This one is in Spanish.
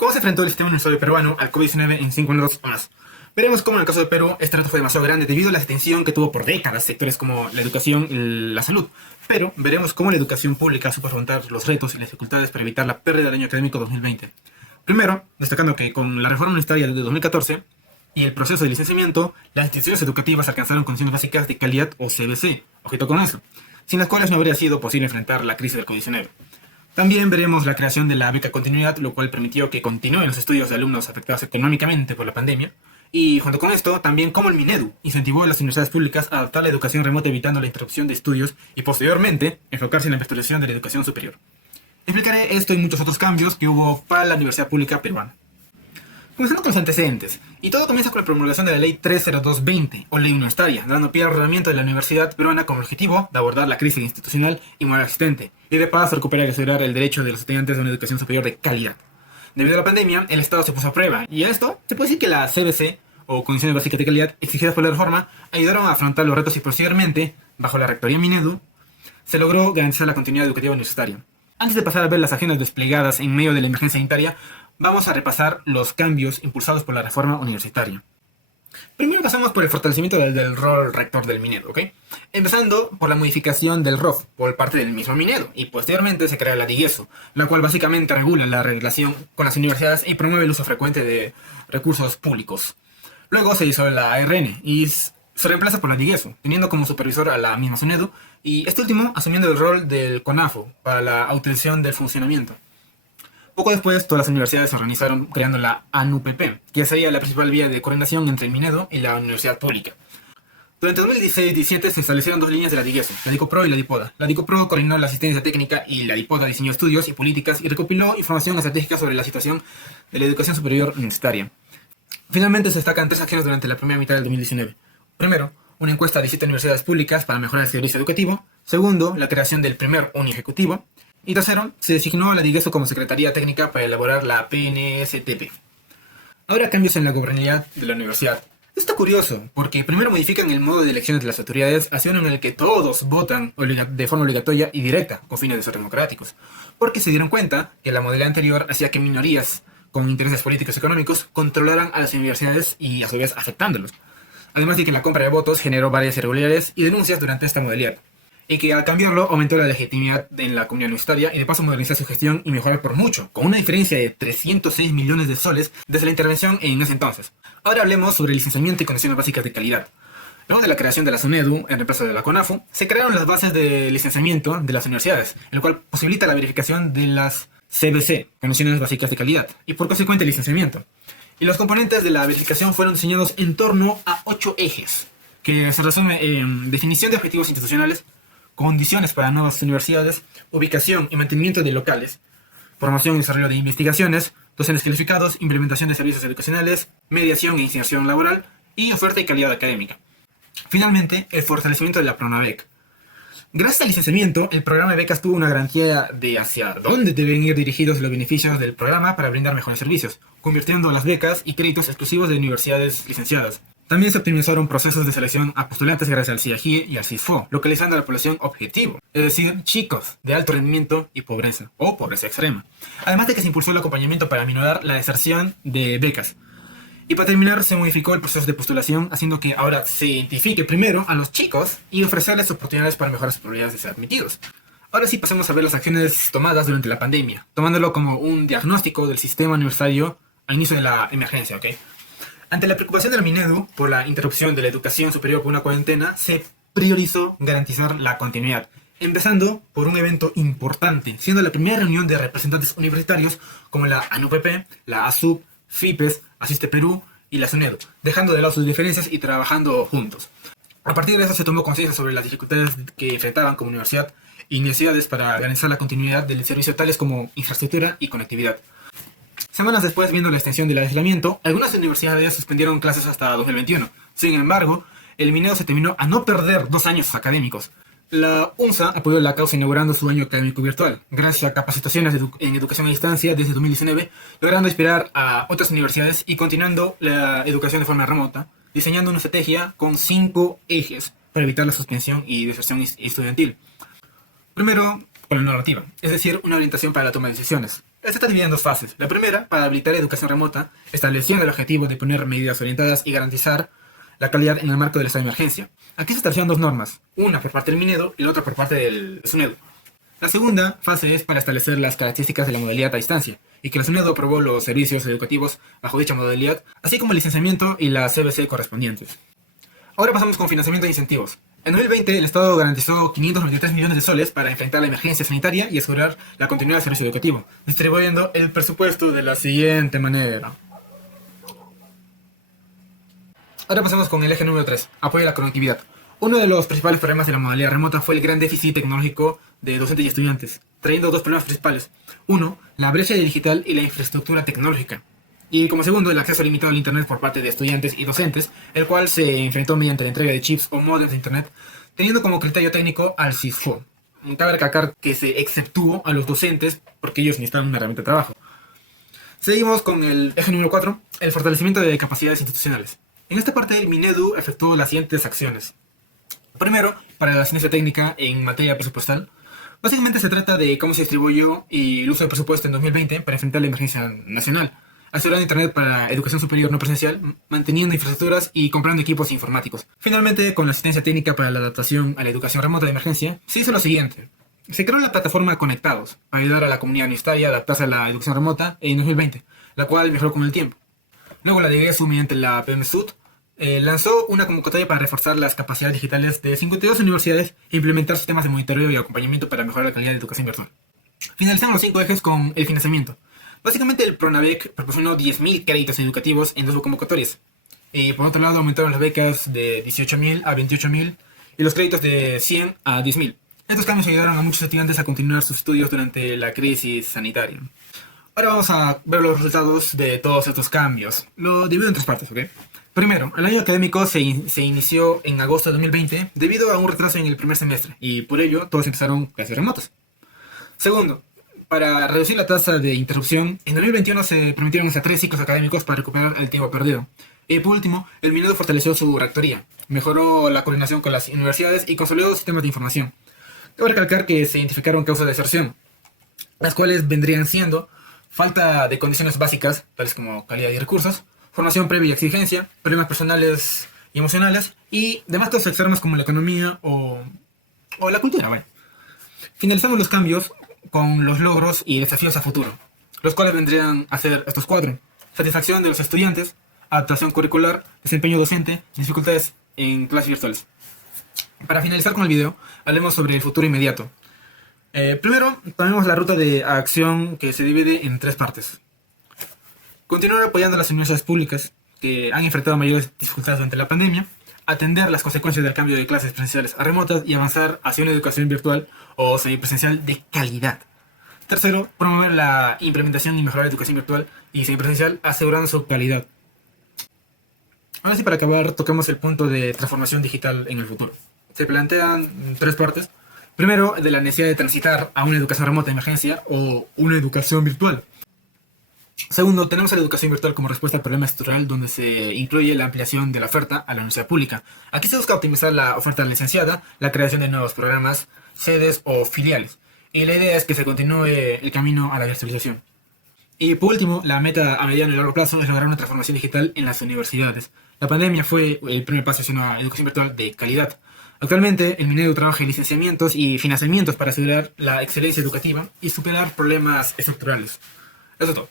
¿Cómo se enfrentó el sistema universitario peruano al COVID-19 en 5 minutos o más? Veremos cómo en el caso de Perú este reto fue demasiado grande debido a la extensión que tuvo por décadas sectores como la educación y la salud. Pero veremos cómo la educación pública supo afrontar los retos y las dificultades para evitar la pérdida del año académico 2020. Primero, destacando que con la reforma universitaria de 2014 y el proceso de licenciamiento, las instituciones educativas alcanzaron condiciones básicas de calidad o CBC, ojito con eso, sin las cuales no habría sido posible enfrentar la crisis del COVID-19. También veremos la creación de la beca continuidad, lo cual permitió que continúen los estudios de alumnos afectados económicamente por la pandemia. Y junto con esto, también como el Minedu incentivó a las universidades públicas a adaptar la educación remota evitando la interrupción de estudios y posteriormente enfocarse en la investigación de la educación superior. Explicaré esto y muchos otros cambios que hubo para la universidad pública peruana. Comenzando con los antecedentes, y todo comienza con la promulgación de la Ley 30220, o Ley Universitaria, dando pie al ordenamiento de la universidad peruana con el objetivo de abordar la crisis institucional y moral existente, y de paso recuperar y asegurar el derecho de los estudiantes a una educación superior de calidad. Debido a la pandemia, el Estado se puso a prueba, y en esto se puede decir que la CBC, o Condiciones Básicas de Calidad, exigidas por la reforma, ayudaron a afrontar los retos y posteriormente, bajo la rectoría Minedu, se logró garantizar la continuidad educativa universitaria. Antes de pasar a ver las agendas desplegadas en medio de la emergencia sanitaria, vamos a repasar los cambios impulsados por la reforma universitaria. Primero pasamos por el fortalecimiento del rol rector del Minedu, ¿ok? Empezando por la modificación del ROF por parte del mismo Minedu, y posteriormente se crea la DIGESO, la cual básicamente regula la relación con las universidades y promueve el uso frecuente de recursos públicos. Luego se hizo la ARN y se reemplaza por la DIGESO, teniendo como supervisor a la misma SUNEDU, y este último asumiendo el rol del CONAFO para la autorización del funcionamiento. Poco después, todas las universidades se organizaron creando la ANUPP, que sería la principal vía de coordinación entre el Minedu y la universidad pública. Durante 2016-17 se establecieron dos líneas de la DIGESO, la DICOPRO y la DIPODA. La DICOPRO coordinó la asistencia técnica y la DIPODA diseñó estudios y políticas y recopiló información estratégica sobre la situación de la educación superior universitaria. Finalmente se destacan tres acciones durante la primera mitad del 2019. Primero, una encuesta a 17 universidades públicas para mejorar el servicio educativo. Segundo, la creación del primer Uni-Ejecutivo. Y tercero, se designó a la DIGESO como Secretaría Técnica para elaborar la PNSTP. Ahora cambios en la gobernabilidad de la universidad. Esto está curioso, porque primero modifican el modo de elecciones de las autoridades hacia uno en el que todos votan de forma obligatoria y directa, con fines de ser democráticos, porque se dieron cuenta que la modalidad anterior hacía que minorías con intereses políticos y económicos controlaran a las universidades y a su vez afectándolos. Además de que la compra de votos generó varias irregularidades y denuncias durante esta modalidad, y que al cambiarlo aumentó la legitimidad en la comunidad universitaria y de paso modernizar su gestión y mejorar por mucho, con una diferencia de 306 millones de soles desde la intervención en ese entonces. Ahora hablemos sobre licenciamiento y condiciones básicas de calidad. Luego de la creación de la SUNEDU, en reemplazo de la CONAFO, se crearon las bases de licenciamiento de las universidades, el cual posibilita la verificación de las CBC, condiciones básicas de calidad, y por consecuente el licenciamiento. Y los componentes de la verificación fueron diseñados en torno a 8 ejes, que se resumen en definición de objetivos institucionales, condiciones para nuevas universidades, ubicación y mantenimiento de locales, formación y desarrollo de investigaciones, docentes calificados, implementación de servicios educacionales, mediación e inserción laboral, y oferta y calidad académica. Finalmente, el fortalecimiento de la PRONAVEC. Gracias al licenciamiento, el programa de becas tuvo una garantía de hacia dónde deben ir dirigidos los beneficios del programa para brindar mejores servicios, convirtiendo las becas y créditos exclusivos de universidades licenciadas. También se optimizaron procesos de selección a postulantes gracias al CIAGIE y al CISFO, localizando a la población objetivo, es decir, chicos de alto rendimiento y pobreza, o pobreza extrema. Además de que se impulsó el acompañamiento para minorar la deserción de becas. Y para terminar, se modificó el proceso de postulación, haciendo que ahora se identifique primero a los chicos y ofrecerles oportunidades para mejorar sus probabilidades de ser admitidos. Ahora sí pasemos a ver las acciones tomadas durante la pandemia, tomándolo como un diagnóstico del sistema universitario al inicio de la emergencia, ¿ok? Ante la preocupación del Minedu por la interrupción de la educación superior por una cuarentena, se priorizó garantizar la continuidad, empezando por un evento importante, siendo la primera reunión de representantes universitarios como la ANUPP, la ASUP, FIPES, Asiste Perú y la SUNEDU, dejando de lado sus diferencias y trabajando juntos. A partir de eso se tomó conciencia sobre las dificultades que enfrentaban como universidad y necesidades para garantizar la continuidad del servicio tales como infraestructura y conectividad. Semanas después, viendo la extensión del aislamiento, algunas universidades suspendieron clases hasta 2021. Sin embargo, el Minedu se terminó a no perder 2 años académicos. La UNSA apoyó la causa inaugurando su año académico virtual, gracias a capacitaciones en educación a distancia desde 2019, logrando inspirar a otras universidades y continuando la educación de forma remota, diseñando una estrategia con 5 ejes para evitar la suspensión y deserción estudiantil. Primero, con la normativa, es decir, una orientación para la toma de decisiones. Esta está dividida en dos fases. La primera, para habilitar educación remota, estableciendo el objetivo de poner medidas orientadas y garantizar la calidad en el marco del estado de emergencia. Aquí se establecieron dos normas, una por parte del Minedu y la otra por parte del SUNEDU. La segunda fase es para establecer las características de la modalidad a distancia, y que el SUNEDU aprobó los servicios educativos bajo dicha modalidad, así como el licenciamiento y la CBC correspondientes. Ahora pasamos con financiamiento e incentivos. En 2020, el Estado garantizó 593 millones de soles para enfrentar la emergencia sanitaria y asegurar la continuidad del servicio educativo, distribuyendo el presupuesto de la siguiente manera. Ahora pasamos con el eje número 3, apoyo a la conectividad. Uno de los principales problemas de la modalidad remota fue el gran déficit tecnológico de docentes y estudiantes, trayendo dos problemas principales. Uno, la brecha digital y la infraestructura tecnológica. Y como segundo, el acceso limitado al Internet por parte de estudiantes y docentes, el cual se enfrentó mediante la entrega de chips o modems de Internet, teniendo como criterio técnico al CISFO. Cabe recalcar que se exceptuó a los docentes porque ellos necesitan una herramienta de trabajo. Seguimos con el eje número 4, el fortalecimiento de capacidades institucionales. En esta parte, el Minedu efectuó las siguientes acciones. Primero, para la asistencia técnica en materia presupuestal. Básicamente se trata de cómo se distribuyó y el uso del presupuesto en 2020 para enfrentar la emergencia nacional, asegurando Internet para educación superior no presencial, manteniendo infraestructuras y comprando equipos informáticos. Finalmente, con la asistencia técnica para la adaptación a la educación remota de emergencia, se hizo lo siguiente. Se creó la plataforma Conectados, para ayudar a la comunidad universitaria a adaptarse a la educación remota en 2020, la cual mejoró con el tiempo. Luego la DGSU, mediante la PMSUD, lanzó una convocatoria para reforzar las capacidades digitales de 52 universidades e implementar sistemas de monitoreo y acompañamiento para mejorar la calidad de educación virtual. Finalizamos los 5 ejes con el financiamiento. Básicamente el PRONAVEC proporcionó 10.000 créditos educativos en 2 convocatorias. Por otro lado aumentaron las becas de 18.000 a 28.000 y los créditos de 100 a 10.000. Estos cambios ayudaron a muchos estudiantes a continuar sus estudios durante la crisis sanitaria. Ahora vamos a ver los resultados de todos estos cambios. Lo divido en 3 partes, ¿ok? Primero, el año académico se inició en agosto de 2020 debido a un retraso en el primer semestre y por ello todos empezaron clases remotas. Segundo, para reducir la tasa de interrupción, en 2021 se permitieron hasta 3 ciclos académicos para recuperar el tiempo perdido. Y por último, el Minedu fortaleció su rectoría, mejoró la coordinación con las universidades y consolidó sistemas de información. Cabe recalcar que se identificaron causas de deserción, las cuales vendrían siendo falta de condiciones básicas, tales como calidad y recursos, formación previa y exigencia, problemas personales y emocionales, y demás cosas externas como la economía o la cultura. Bueno. Finalizamos los cambios con los logros y desafíos a futuro, los cuales vendrían a ser estos 4. Satisfacción de los estudiantes, adaptación curricular, desempeño docente, dificultades en clases virtuales. Para finalizar con el video, hablemos sobre el futuro inmediato. Primero, tomemos la ruta de acción que se divide en 3 partes. Continuar apoyando a las universidades públicas que han enfrentado mayores dificultades durante la pandemia, atender las consecuencias del cambio de clases presenciales a remotas y avanzar hacia una educación virtual o semipresencial de calidad. Tercero, promover la implementación y mejorar la educación virtual y semipresencial asegurando su calidad. Ahora sí, para acabar, tocamos el punto de transformación digital en el futuro. Se plantean 3 partes. Primero, de la necesidad de transitar a una educación remota de emergencia o una educación virtual. Segundo, tenemos a la educación virtual como respuesta al problema estructural, donde se incluye la ampliación de la oferta a la universidad pública. Aquí se busca optimizar la oferta licenciada, la creación de nuevos programas, sedes o filiales. Y la idea es que se continúe el camino a la virtualización. Y por último, la meta a mediano y largo plazo es lograr una transformación digital en las universidades. La pandemia fue el primer paso hacia una educación virtual de calidad. Actualmente, el Minedu trabaja en licenciamientos y financiamientos para asegurar la excelencia educativa y superar problemas estructurales. Eso es todo.